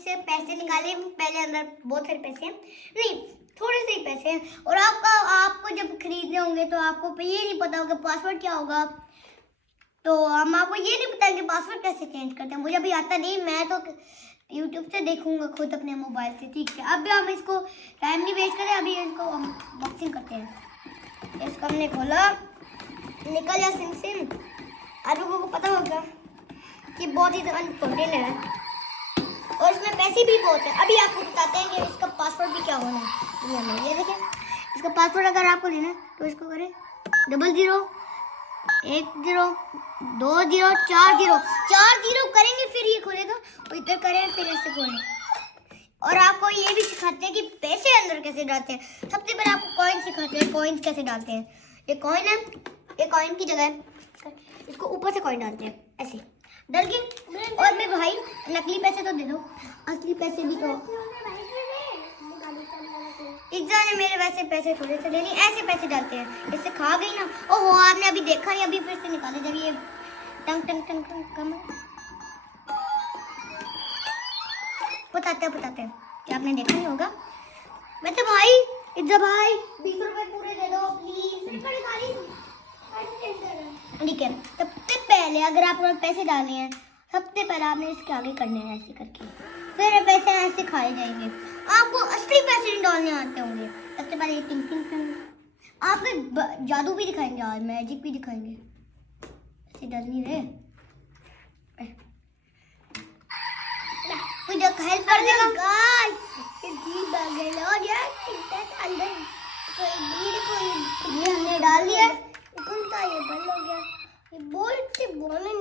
से पैसे निकाले, पहले अंदर बहुत सारे पैसे हैं, नहीं थोड़े से ही पैसे हैं। और आपको जब खरीदने होंगे तो आपको ये नहीं पता होगा पासवर्ड क्या होगा, तो हम आपको ये नहीं बताएंगे पासवर्ड कैसे चेंज करते हैं। मुझे अभी आता नहीं, मैं तो यूट्यूब से देखूंगा खुद अपने मोबाइल से। ठीक है, अब हम इसको टाइम नहीं वेस्ट करें, अभी इसको अनबॉक्सिंग करते हैं। इसको हमने खोला, निकल गया सिम सिम। आप लोगों को पता होगा कि बहुत ही इम्पोर्टेंट है और इसमें पैसे भी बहुत है। अभी आपको बताते हैं कि इसका पासवर्ड भी क्या होना है। ये देखें, इसका पासवर्ड अगर आपको लेना है तो इसको करें 00 10 20 40 करेंगे फिर ये खुलेगा, और इधर करें फिर ऐसे खोलें। और आपको ये भी सिखाते हैं कि पैसे अंदर कैसे डालते हैं। सबसे पहले आपको कॉइन सिखाते हैं, कॉइन्स कैसे डालते हैं। ये कॉइन है, ये कॉइन की जगह है, इसको ऊपर से कॉइन डालते हैं ऐसे डाल के। और मेरे भाई नकली पैसे तो दे दो, असली पैसे भी तो। इज्जा ने मेरे वैसे पैसे थोड़े से ले लिए, ऐसे पैसे डालते हैं। इससे खा गई ना, ओहो आपने अभी देखा नहीं, अभी फिर से निकाले जब ये टंग टंग टंग टंग कम। बताते हैं कि आपने देखा नहीं होगा। वैसे भाई इज्जा भाई 20 रुपए पूरे दे दो प्लीज। ठीक है, सबसे पहले अगर आपको पैसे डालने हैं, सबसे पहले आपने इसके आगे करने हैं ऐसे करके, फिर पैसे ऐसे खाए जाएंगे। आपको असली पैसे नहीं डालने आते होंगे। सबसे पहले ये टिंग टिंग टिंग, आपको जादू भी दिखाएंगे और मैजिक भी दिखाएंगे। ऐसे डर नहीं रहे, कोई हेल्प कर देगा। ये हमने डाल दिया, ये बंद हो गया। ये बोल